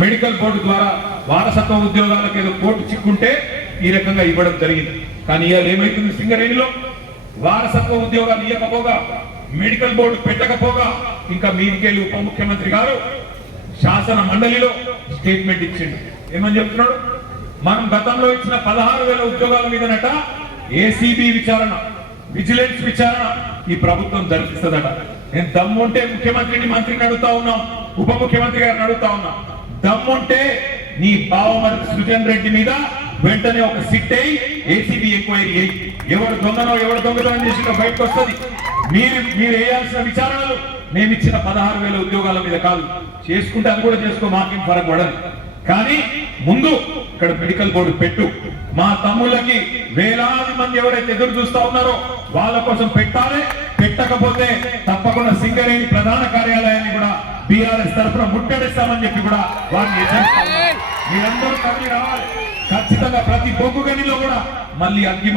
Medical board ద్వారా వారసత్వ ఉద్యోగాలకు ఏదో కోర్టు చిక్కుంటే ఈ రకంగా ఇవ్వడం జరిగింది. కానీ ఇవాళ ఏమైతుంది, సింగరేణిలో వారసత్వ ఉద్యోగాలు ఇవ్వకపోగా, మెడికల్ బోర్డు పెట్టకపోగా, ఇంకా మీదికెళ్ళి ఉప ముఖ్యమంత్రి గారు శాసన మండలిలో స్టేట్మెంట్ ఇచ్చిండు. ఏమని చెప్తున్నాడు, మనం గతంలో ఇచ్చిన 16,000 ఉద్యోగాల మీదనట ఏసీబీ విచారణ, విజిలెన్స్ విచారణ ఈ ప్రభుత్వం జరిపిస్తుందట. నేను దమ్ముంటే ముఖ్యమంత్రిని, మంత్రిని అడుగుతా ఉన్నాం, ఉప ముఖ్యమంత్రి గారిని అడుగుతా ఉన్నాం, దమ్ముంటే నీ బావమరి సృజన్ రెడ్డి మీద వెంటనే ఒక సిట్ అయి ఏసీబీ ఎంక్వైరీ అయ్యి ఎవరు దొంగనో ఎవరు దొంగతనం చేసినో బయటకు వస్తుంది. మీరు వేయాల్సిన విచారణలు మేము ఇచ్చిన 16,000 ఉద్యోగాల మీద కాదు, చేసుకుంటే అది కూడా చేసుకో, మాకేం ఫరక్ పడదు. కానీ ముందు ఇక్కడ మెడికల్ బోర్డు పెట్టు. మా తమ్ముళ్ళకి వేలాది మంది ఎవరైతే ఎదురు చూస్తా ఉన్నారో వాళ్ళ కోసం పెట్టాలి. పెట్టకపోతే తప్పకుండా సింగరేణి ప్రధాన కార్యాలయాన్ని కూడా బీఆర్ఎస్ తరఫున ముట్టడిస్తామని చెప్పి కూడా వారిని హెచ్చరిస్తాం. మీరందరూ కలిసి రావాలి. ఖచ్చితంగా ప్రతి బొగ్గు గనిలో కూడా మళ్ళీ అగ్గి